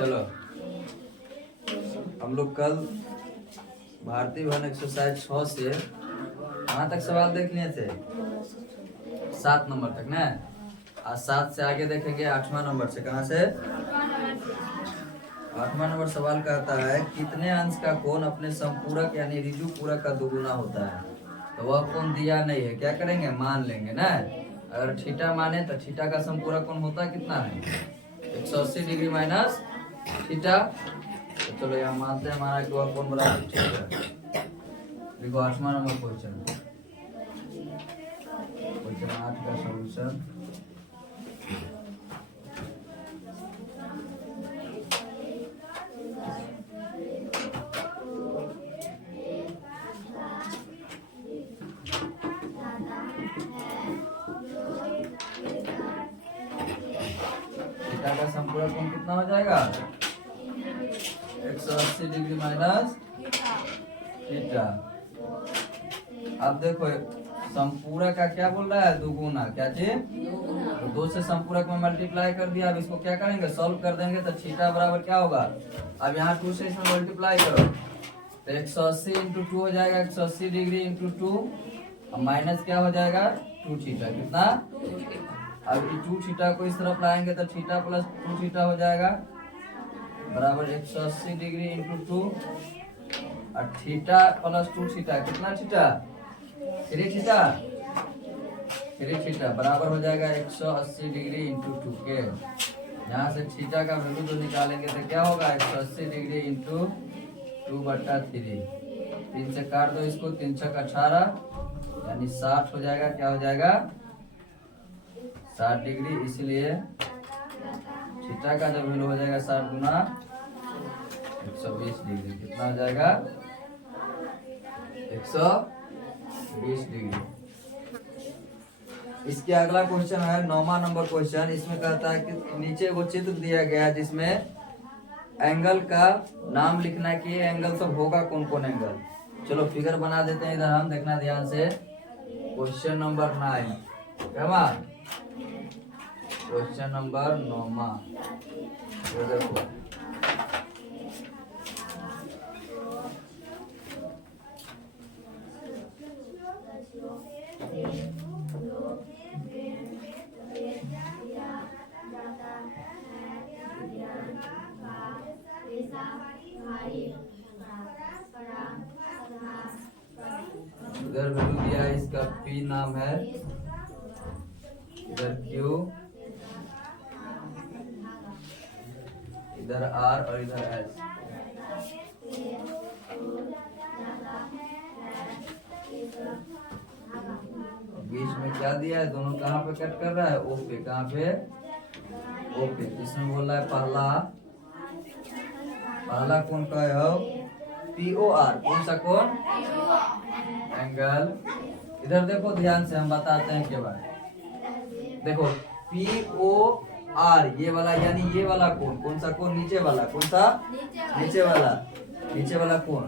चलो हम लोग कल भारतीय भवन एक्सरसाइज 6 से कहाँ तक सवाल देख लिए थे? 7 नंबर तक ना। आज 7 से आगे देखेंगे 8वां नंबर से। कहाँ से? 8वां नंबर सवाल कहता है कितने अंश का कोण अपने संपूरक यानी ऋजु पूरक का दुगुना होता है। तो वह कोण दिया नहीं है, क्या करेंगे? मान लेंगे ना। अगर थीटा माने तो थीटा का संपूरक कोण होता कितना है? 180 डिग्री माइनस थीटा। तो चलो यहाँ मानते हैं हमारा कि वह कोण बराबर थीटा। देखो 8वां नंबर क्वेश्चन 8 का सॉल्यूशन। थीटा का संपूरक कोण कितना हो जाएगा? 180 डिग्री माइनस थीटा। अब देखो संपूरक का क्या बोल रहा है? दुगुना। क्या चीज? तो 2 से संपूरक में मल्टीप्लाई कर दिया। अब इसको क्या करेंगे? सॉल्व कर देंगे तो थीटा बराबर क्या होगा? अब यहाँ 2 से इसमें मल्टीप्लाई करो तो 180 इंटू 2 हो जाएगा 180 डिग्री इंटू 2। अब माइनस क्या हो जाएगा? 2 थीटा। कितना? अब 2 थीटा को इस तरफ लाएंगे तो थीटा प्लस 2 थीटा हो जाएगा बराबर 180 डिग्री इंटू 2 और थीटा प्लस 2 थीटा। कितना थीटा? 3 थीटा। 3 थीटा बराबर हो जाएगा 180 डिग्री इंटू 2 के। यहाँ से थीटा का वैल्यू जो निकालेंगे तो क्या होगा? 180 डिग्री इंटू 2/3। 3 से काट दो इसको, 3 छक 18 यानी 60 हो जाएगा। क्या हो जाएगा? 60 डिग्री। इसलिए थीटा का जब वैल्यू हो जाएगा 60 गुना 120 डिग्री। कितना हो जाएगा? 120 डिग्री। इसके अगला क्वेश्चन है 9वां नंबर क्वेश्चन। इसमें कहता है कि नीचे वो चित्र दिया गया है जिसमें एंगल का नाम लिखना है कि एंगल तो होगा कौन कौन एंगल। चलो फिगर बना देते हैं इधर हम, देखना ध्यान से। Question number 9 question number 9। देखो इधर वैल्यू दिया है, इसका P नाम है, इधर Q, इधर R और इधर S। बीच में क्या दिया है? दोनों कहाँ पे कट कर रहा है? O पे। कहाँ पे? O पे। इसमें बोल रहा है पहला कोण का है POR। कौन सा कोण? एंगल। इधर देखो ध्यान से, हम बताते हैं के बाद। देखो POR ये वाला यानी ये वाला कोण। कौन सा कोण? नीचे वाला। कौन सा? नीचे वाला कोण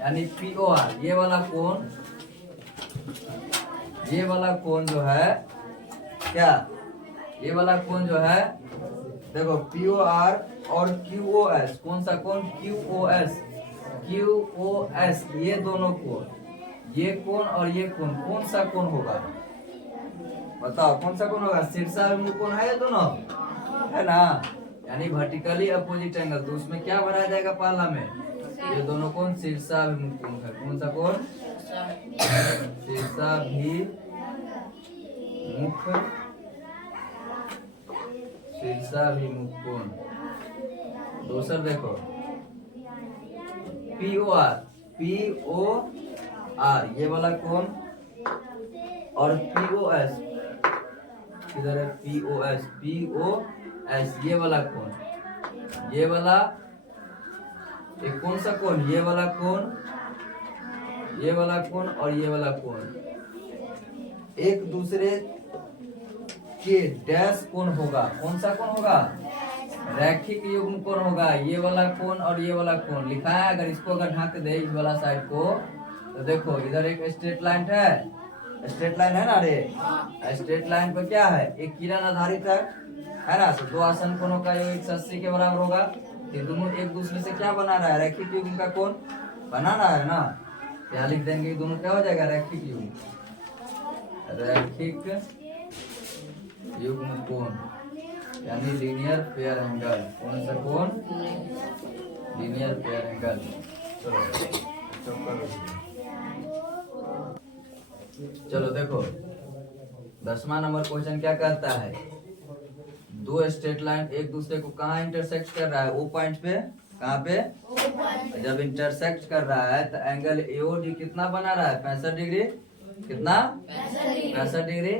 यानी POR। ये वाला कोण जो है क्या? ये वाला कोण जो है देखो POR और QOS। कौन सा कोण? QOS। ये दोनों कोण, ये कोण और ये कोण, कौन सा कोण होगा? बताओ कौन सा कोण होगा? शीर्षाभिमुख कोण है ये दोनों, है ना? यानी वर्टिकली अपोजिट एंगल। तो उसमें क्या भरा जाएगा पहला में? ये दोनों कोण शीर्षाभिमुख कोण है। कौन सा कोण? शीर्षाभिमुख कोण। दूसरा देखो POR ये वाला कोण और POS। इधर है POS ये वाला कोण। ये वाला एक कौन सा कोण? ये वाला कोण और ये वाला कोण एक दूसरे के डैश कोण होगा। कौन सा कोण होगा? रैखिक युग्म कोण होगा। ये वाला कोण और ये वाला कोण लिखा है। अगर इसको अगर ढक दे इस वाला साइड को तो देखो इधर एक स्ट्रेट लाइन है, स्ट्रेट लाइन है ना रे। स्ट्रेट लाइन पर क्या है? एक किरण आधारित है ना। तो 2 आसन कोणों का योग 180 के बराबर होगा। ये दोनों एक दूसरे से क्या बना रहा है, रैखिक युग्म का कोण बना रहा है ना। क्या लिख देंगे, ये दोनों क्या हो जाएगा, रैखिक युग्म, रैखिक युग्म कोण यानी लीनियर पेयर एंगल। कौन सा कोण, लीनियर पेयर एंगल। चलो देखो 10वां नंबर क्वेश्चन क्या कहता है, दो स्ट्रेट लाइन एक दूसरे को कहाँ इंटरसेक्ट कर रहा है, ओ पॉइंट पे, कहाँ पे, जब इंटरसेक्ट कर रहा है तो एंगल एओडी कितना बना रहा है, 65 डिग्री, कितना, 65 डिग्री।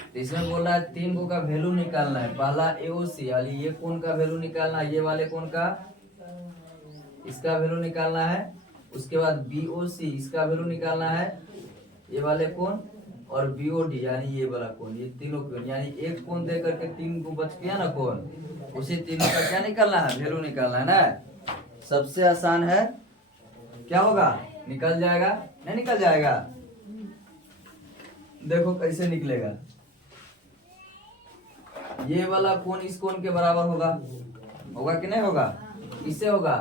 तो इसमें बोल रहा है 3 को का वैल्यू निकालना है, पहला एओसी यानी ये कोण का वैल्यू निकालना है, ये वाले कोण का, इसका वैल्यू निकालना है। उसके बाद बीओसी इसका वैल्यू निकालना है, ये वाले कोण, और बीओडी यानी ये वाला कोण, ये तीनों कोण यानी एक कोण दे करके 3 को बच गया ना कोण, उसी तीनों का क्या निकालना है, वैल्यू निकालना है ना। सबसे आसान है, क्या होगा, निकल जाएगा, नहीं निकल जाएगा, देखो कैसे निकलेगा। ये वाला कोण इस कोण के बराबर होगा, होगा कि नहीं होगा, किससे होगा,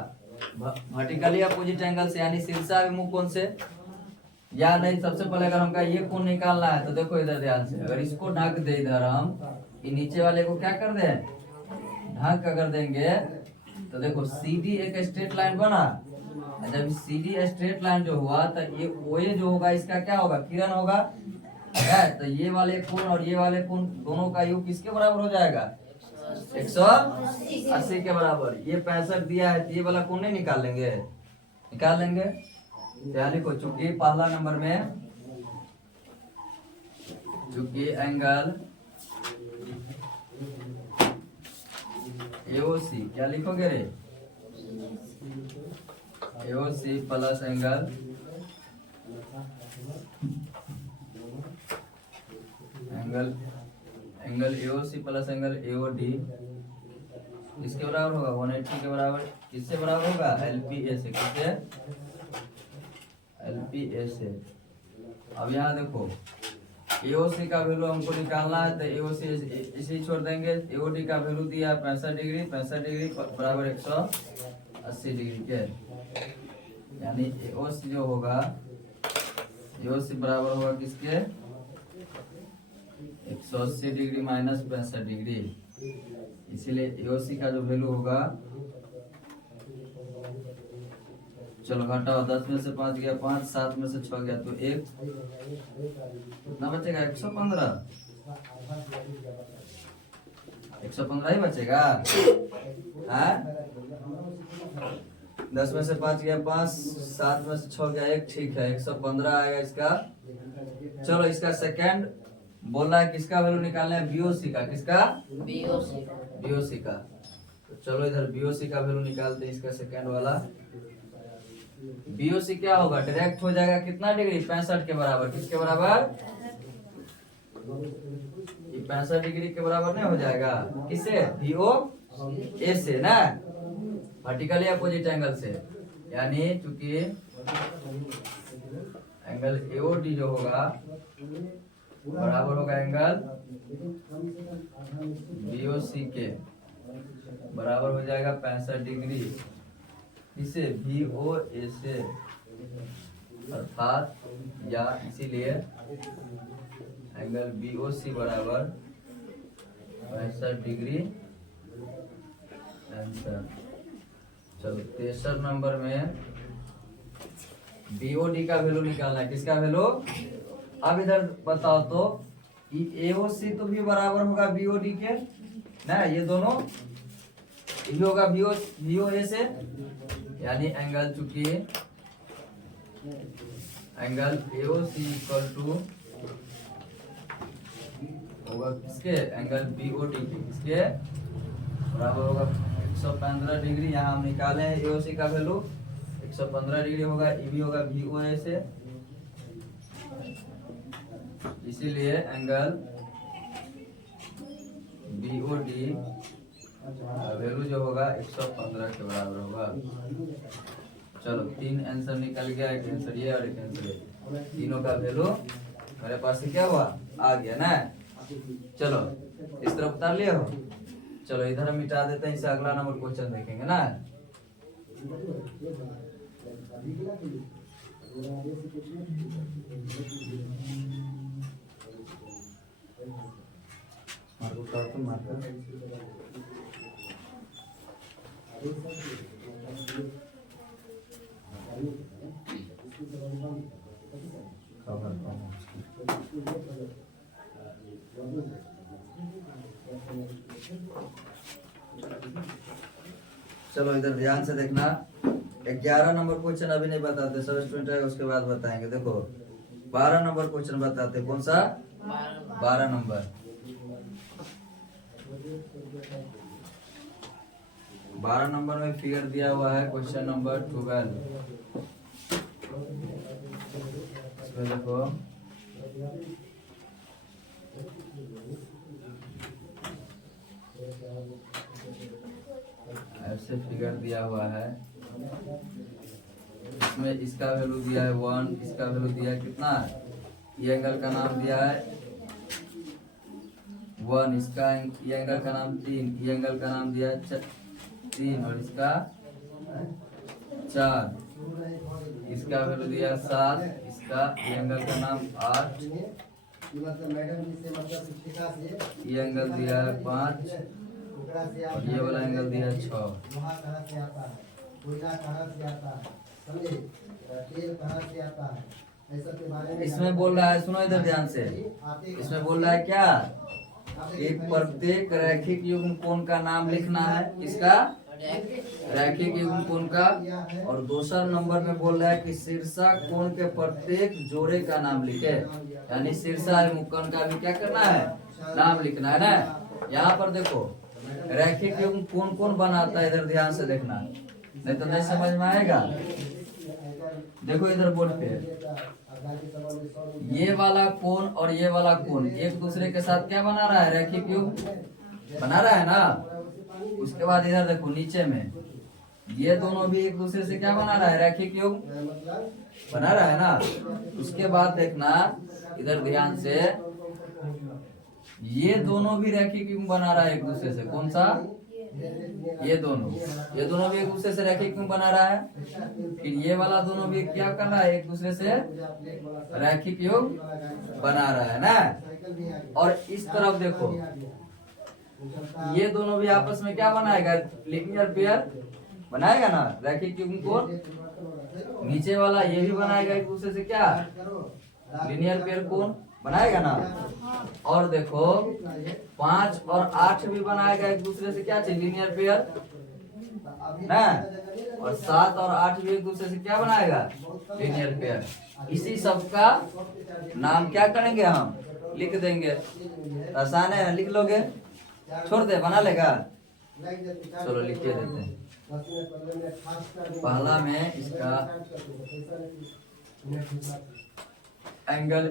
वर्टिकली अपोजिट एंगल से यानी शीर्षाभिमुख कोण से, या नहीं। सबसे पहले अगर हमका ये कोण निकालना है तो देखो इधर ध्यान से, अगर इसको ढक दे इधर हम, ये नीचे वाले को क्या कर दे, ढक कर देंगे तो देखो सीडी एक स्ट्रेट लाइन बना। जब सीडी स्ट्रेट लाइन जो हुआ तो ये ओए जो होगा इसका क्या होगा, किरण होगा, है। तो ये वाले कोण और ये वाले कोण दोनों का योग किसके बराबर हो जाएगा, 180 के बराबर। ये 65 दिया है तो ये वाला कोण नहीं निकाल लेंगे, निकाल लेंगे। देखो चूंकि पहला नंबर में चूंकि एंगल एओसी क्या लिखोगे रे, AOC plus angle AOC plus angle AOD किसके बराबर होगा, 180 के बराबर। किससे बराबर होगा, एलपीए से, किससे, एलपीए से। अब यहाँ देखो एओसी का वैल्यू हमको निकालना है तो एओसी इसी छोड़ देंगे। एओडी का वैल्यू दिया 65 डिग्री, 65 डिग्री बराबर 180 डिग्री के, यानी एओसी जो होगा, एओसी बराबर होगा किसके, 180 डिग्री माइनस 65 डिग्री। इसीलिए एओसी का जो वैल्यू होगा, चलो घटाओ, 10 में से 5 गया 5, 7 में से 6 गया तो 1, कितना बचेगा, 115, 115 ही बचेगा। हाँ 10 में से 5 गया 5, 7 में से 6 गया 1, ठीक है 115 आएगा इसका। चलो इसका सेकंड बोल रहा है किसका वैल्यू निकालना है, बीओसी का, किसका, बीओसी का। तो चलो इधर बीओसी का वैल्यू निकालते हैं, इसका सेकंड वाला। बीओसी क्या होगा, डायरेक्ट हो जाएगा कितना डिग्री, 65 के बराबर। किसके बराबर, ये 65 डिग्री के बराबर नहीं हो जाएगा, किससे, बीओ ए से ना, वर्टिकली अपोजिट एंगल से। यानी चूंकि एंगल एओडी जो होगा बराबर होगा एंगल बीओसी के, बराबर हो जाएगा 65 डिग्री, इसे बीओए से, अर्थात या इसीलिए एंगल बीओसी बराबर 65 डिग्री आंसर। चलो 63 नंबर में बीओडी का वैल्यू निकालना है, किसका वैल्यू। अब इधर बताओ तो एओसी तो भी बराबर होगा बीओडी के ना, ये दोनों ये होगा बीओए से, यानी एंगल चूंकि एंगल एओसी इक्वल टू होगा किसके, एंगल बीओडी के, किसके बराबर होगा 115 डिग्री। यहाँ हम निकाले हैं एओसी का वैल्यू 115 डिग्री होगा, ये भी होगा बीओए से, इसीलिए एंगल बीओडी वैल्यू जो होगा 115 के बराबर होगा। चलो 3 आंसर निकल गया, एक आंसर ये और एक आंसर ये, तीनों का वैल्यू मेरे पास क्या हुआ, आ गया ना। चलो इस तरफ उतार लिया हो, चलो इधर हम मिटा देते हैं, इसे अगला नंबर क्वेश्चन देखेंगे ना। चलो इधर ध्यान से देखना। 11 नंबर क्वेश्चन अभी नहीं बताते, सब स्टूडेंट है उसके बाद बताएंगे। देखो 12 नंबर क्वेश्चन बताते। कौन सा? 12 नंबर। 12 नंबर में फिगर दिया हुआ है क्वेश्चन नंबर 12। इसमें देखो ऐसे फिगर दिया हुआ है। इसमें इसका वैल्यू दिया है 1, इसका वैल्यू दिया है कितना? ये एंगल का नाम दिया है 1, इसका ये एंगल का नाम 3, ये एंगल का नाम दिया है 3 और इसका 4, इसका वैल्यू दिया है 7, इसका ये एंगल का नाम 8, ये एंगल दिया है 5 और ये वाला एंगल दिया है 6। इसमें बोल रहा है, सुनो इधर ध्यान से, इसमें बोल रहा है क्या? एक प्रत्येक रैखिक युग्म कोण का नाम लिखना है। किसका? रैखिक युग्म कोण का। और दूसरा नंबर में बोल रहा है कि शीर्षक कोण के प्रत्येक जोड़े का नाम लिखे। यानी शीर्षाभिमुख कोण का भी क्या करना है? नाम लिखना है ना। यहाँ पर देखो रैखिक युग्म कौन कौन बनाता है, इधर ध्यान से देखना, नहीं तो नहीं समझ में आएगा। देखो इधर बोर्ड पे ये वाला कोण और ये वाला कोण एक दूसरे के साथ क्या बना रहा है? रैखिक युग्म बना रहा है ना। उसके बाद इधर देखो नीचे में ये दोनों भी एक दूसरे से क्या बना रहा है? रैखिक युग्म बना रहा है ना। उसके बाद देखना इधर ध्यान से, ये दोनों भी रैखिक युग्म बना रहा है एक दूसरे से। कौन सा? ये दोनों भी एक दूसरे से रैखिक युग्म बना रहा है। फिर ये वाला दोनों भी क्या कर रहा है? एक दूसरे से रैखिक युग्म बना रहा है ना। और इस तरफ देखो ये दोनों भी आपस में क्या बनाएगा? लीनियर पेयर बनाएगा ना रैखिक युग्म कोण। नीचे वाला ये भी बनाएगा एक दूसरे से क्या? लीनियर पेयर कोण बनाएगा ना। और देखो 5 और 8 भी बनाएगा एक दूसरे से क्या चाहिए? लीनियर पेयर ना। और 7 और 8 भी एक दूसरे से क्या बनाएगा? Linear pair. इसी सब का नाम क्या करेंगे? हम लिख देंगे। आसान है, लिख लोगे? छोड़ दे, बना लेगा? चलो लिख के देते हैं। पहला में इसका एंगल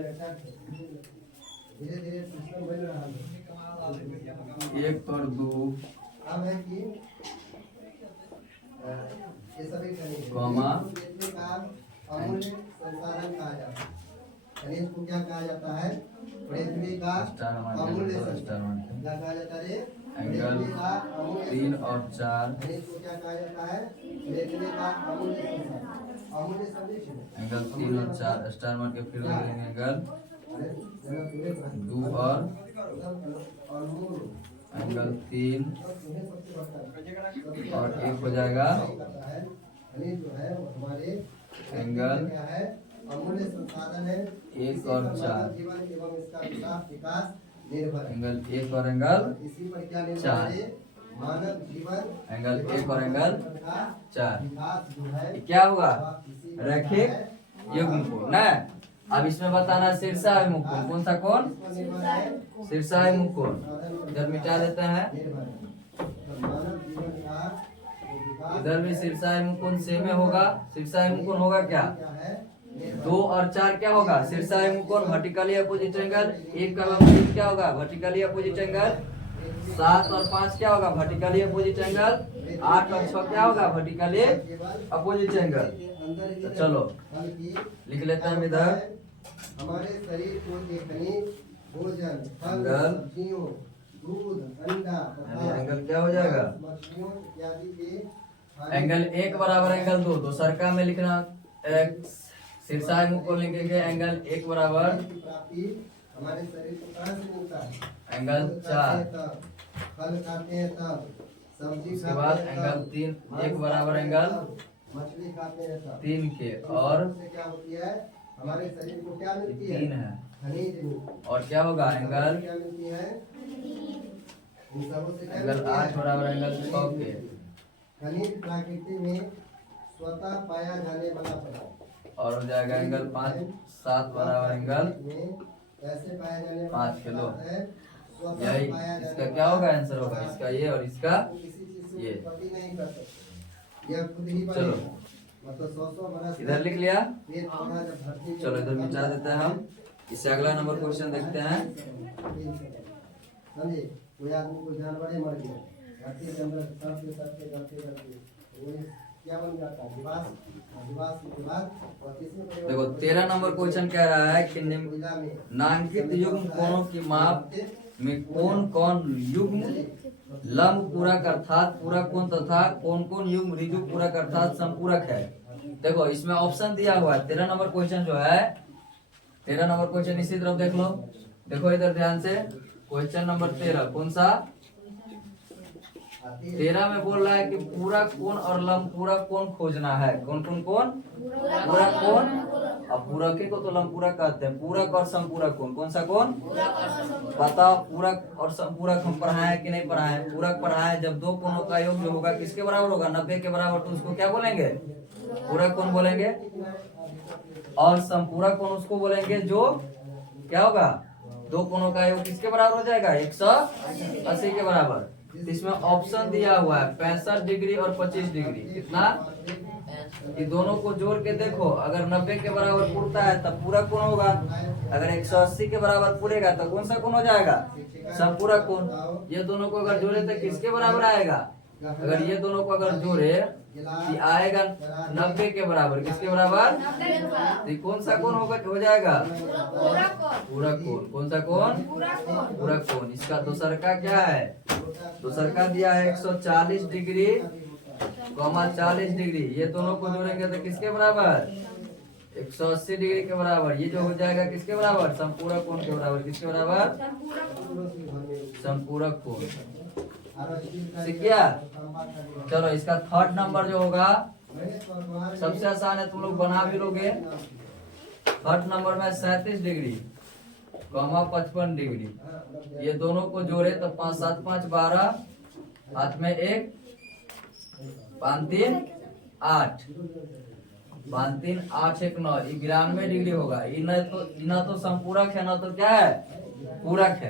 1 और 2 कॉमा खनिज को क्या कहा जाता है? पृथ्वी का अमूल्य संसाधन क्या कहा जाता है? एंगल 3 और 4 खनिज को क्या कहा जाता है? पृथ्वी का अमूल्य संसाधन। अमूल्य संदेश एंगल 3 और 4 स्टार मार के फिर लिखेंगे एंगल 2 और एंगल 3 और 1 हो जाएगा एंगल अमूल्य संसाधन है 1 और 4। जीवन एवं इसका विकास निर्भर एंगल 1 और एंगल इसी पर क्या निर्भर 4। है? मानव जीवन एंगल 1 और एंगल 4 विकास जो है क्या होगा? रैखिक युग्म कोण ना। अब इसमें बताना शीर्षाभिमुख कोण। कौन सा कोण? शीर्षाभिमुख कोण। इधर मिटा देते हैं। मानव जीवन का विकास इधर भी शीर्षाभिमुख कोण सेम होगा। शीर्षाभिमुख कोण होगा क्या? क्या है? 2 और 4 क्या होगा? शीर्षाभिमुख कोण वर्टिकली अपोजिट एंगल। 1 का विपरीत क्या होगा? Vertically opposite angle. 7 और 5 क्या होगा? Vertically opposite angle. 8 और 6 क्या होगा? Vertically opposite angle. तो चलो लिख लेते हैं इधर। हमारे शरीर को ये खनिज भोजन फल एंगल सब्जियों दूध अंडा तथा एंगल क्या हो जाएगा? मछलियों इत्यादि के एंगल 1 बराबर एंगल 2, तो सर्का में लिखना शीर्षाय मुख को लिखेंगे एंगल 1 बराबर प्राप्ति हमारे शरीर को कहाँ से मिलता है? एंगल 4। फल खाते हैं तब, सब्जी उसके बाद एंगल 3 1 बराबर एंगल मछली खाते हैं तब। 3 के, और से क्या होती है? हमारे शरीर को क्या मिलती है? 3 है, खनिज मिलती और क्या होगा है। एंगल क्या मिलती है? इन सबों से क्या एंगल मिलती है? 8 बराबर एंगल 6 के। खनिज प्रकृति में स्वतः पाया जाने वाला पदार्थ, और हो जाएगा एंगल 5 7 बराबर एंगल में कैसे पाया जाने वाला 5 किलो। पदार्थ है? स्वतः यही पाया जाने इसका वाला क्या होगा आंसर होगा, पदार्थ। इसका ये और इसका किसी चीज से ये। उत्पत्ति नहीं कर सकते, यह खुद ही चलो। बनेगा। मतलब 100 बरस इधर लिख लिया। पेड़ पौधा जब धरती में चलो इधर मिटा देते हैं हम। इससे अगला नंबर क्वेश्चन देखते हैं। समझे? कोई आदमी कोई जानवर ही मर गया, धरती के अंदर करते वो क्या बन जाता है? जीवाश्म। जीवाश्म के बाद और किसमें प्रयोग देखो होता है? 13 नंबर क्वेश्चन कह रहा है कि कोयला में नामांकित युग्म कोणों की माप में कौन कौन युग्म लंब पूरक अर्थात पूरक कोण तथा कौन कौन युग्म ऋजु पूरक अर्थात संपूरक है। देखो इसमें ऑप्शन दिया हुआ है। 13 नंबर क्वेश्चन जो है, 13 नंबर क्वेश्चन इसी तरफ देख लो। देखो इधर ध्यान से, क्वेश्चन नंबर 13 कौन सा? 13 में बोल रहा है कि पूरक कोण और लंब पूरक कोण खोजना है। कौन कौन कौन? पूरक कोण। अब पूरक को तो लंब पूरक कहते हैं। पूरक और संपूरक कोण, कौन सा कोण? बताओ, पूरक और संपूरक हम पढ़ाए कि नहीं पढ़ाए? पूरक पढ़ाए। जब दो कोणों का योग जो होगा किसके बराबर होगा? 90 के बराबर, तो उसको क्या बोलेंगे? पूरक कोण बोलेंगे। और संपूरक कोण उसको बोलेंगे जो क्या होगा? दो कोणों का योग किसके बराबर हो जाएगा? 180 के बराबर। इसमें ऑप्शन दिया हुआ है 65 डिग्री और 25 डिग्री। कितना? ये दोनों को जोड़ के देखो, अगर 90 के बराबर पूरता है तब पूरक कोण होगा, अगर 180 के बराबर पूरेगा तो कौन सा कोण हो जाएगा? संपूरक कोण। ये दोनों को अगर जोड़े तो किसके बराबर आएगा? अगर ये दोनों को अगर जोड़े कि आएगा 90 के बराबर, किसके बराबर? तो कौन सा कोण होगा? हो जाएगा पूरक कोण। कौन सा कोण? पूरक कोण। इसका दूसर का क्या है? दूसर का दिया है 140 डिग्री, 40 डिग्री। ये दोनों को जोड़ेंगे तो किसके बराबर? 180 डिग्री के बराबर। ये जो हो जाएगा किसके बराबर? संपूरक कोण के बराबर। किसके बराबर? संपूरक कोण। सीख गया? चलो इसका थर्ड नंबर जो होगा सबसे आसान है, तुम लोग बना भी लोगे। थर्ड नंबर में 37 डिग्री, 55 डिग्री। ये दोनों को जोड़े तो 5 7 5 12, हाथ में 1, 5 3 8, 5 3 8 1 9, 91 डिग्री होगा। इना तो संपूरक है, ना तो क्या है? पूरक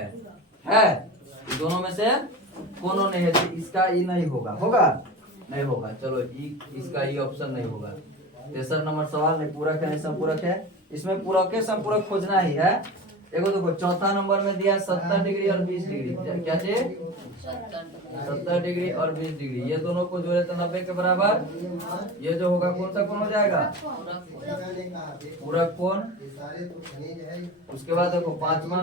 है। दोनों में से कोनो नहीं है, तो इसका ई नहीं होगा। होगा? नहीं होगा। चलो इसका ई ऑप्शन नहीं होगा। तेसर नंबर सवाल नहीं पूरक है नहीं संपूरक है। इसमें पूरक के संपूरक खोजना ही है। देखो देखो चौथा नंबर में दिया 70 डिग्री और 20 डिग्री। क्या चाहिए? 70 डिग्री और 20 डिग्री। ये दोनों को जोड़े तो 90 के बराबर। ये जो होगा कौन सा कोण हो जाएगा? पूरक कोण। उसके बाद देखो पांचवा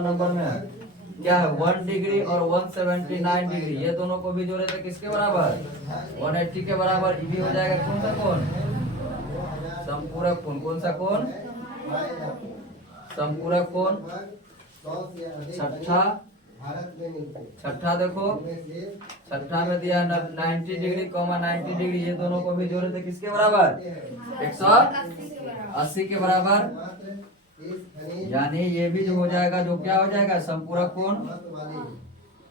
नंबर में क्या है? 1 डिग्री और 179 डिग्री। ये दोनों को भी जोड़े तो किसके बराबर? 180 के बराबर। ये भी हो जाएगा कौन सा कोण? संपूरक कोण। कौन सा कोण? संपूरक कोण। छठा देखो, छठा में दिया 90 डिग्री, 90 डिग्री। ये दोनों को भी जोड़े तो किसके बराबर? 180 के बराबर। यानी ये भी जो हो जाएगा, जो क्या हो जाएगा? संपूरक कोण।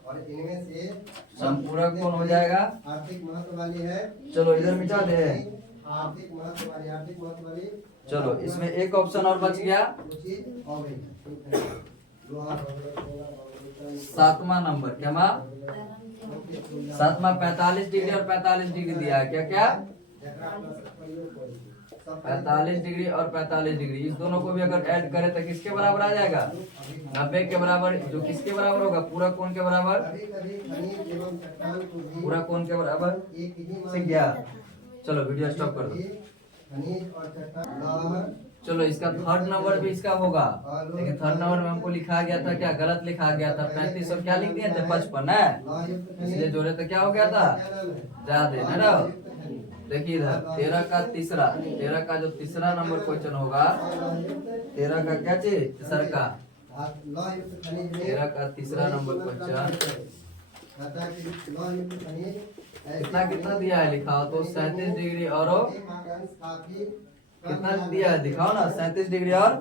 और इनमें से संपूरक कोण हो जाएगा। आर्थिक महत्व वाली है। चलो इधर मिटा दे। आर्थिक महत्व वाली। चलो इसमें एक ऑप्शन और बच गया, 7वां नंबर। क्या माँ? 7वां 45 डिग्री और 45 डिग्री दिया है। क्या क्या? 45 डिग्री और 45 डिग्री। इस दोनों को भी अगर ऐड करें तो किसके बराबर आ जाएगा? 90 के बराबर। जो किसके बराबर होगा? पूरक कोण के बराबर। पूरक कोण के बराबर। सीख गया? चलो वीडियो स्टॉप कर दो। चलो इसका थर्ड नंबर भी इसका होगा, लेकिन थर्ड नंबर में हमको लिखा गया था क्या, गलत लिखा गया था 35 और क्या लिख दिया थे 55 है, इसलिए जोड़े तो क्या हो गया था ज्यादा है ना। देखिए इधर 13 का तीसरा, 13 का जो तीसरा नंबर क्वेश्चन होगा, 13 का क्या चीज तीसरा का, 13 का तीसरा नंबर क्वेश्चन कितना कितना दिया है लिखाओ तो 37 डिग्री और कितना दिया है दिखाओ ना, 37 डिग्री और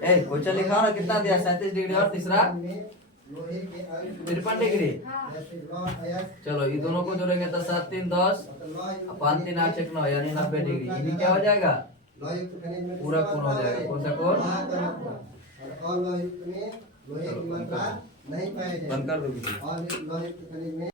क्वेश्चन लिखाओ ना कितना दिया, 37 डिग्री और तीसरा 53 डिग्री। चलो ये दोनों को जोड़ेंगे तो 7 3 10 5 3 8 6 9 यानी 90 डिग्री, ये क्या हो जाएगा पूरा कोण हो जाएगा। कौन सा कोण, और लोहयुक्त में लोहे की मात्रा नहीं पाया जाएगा। बंद कर दो। और लोहयुक्त खनिज में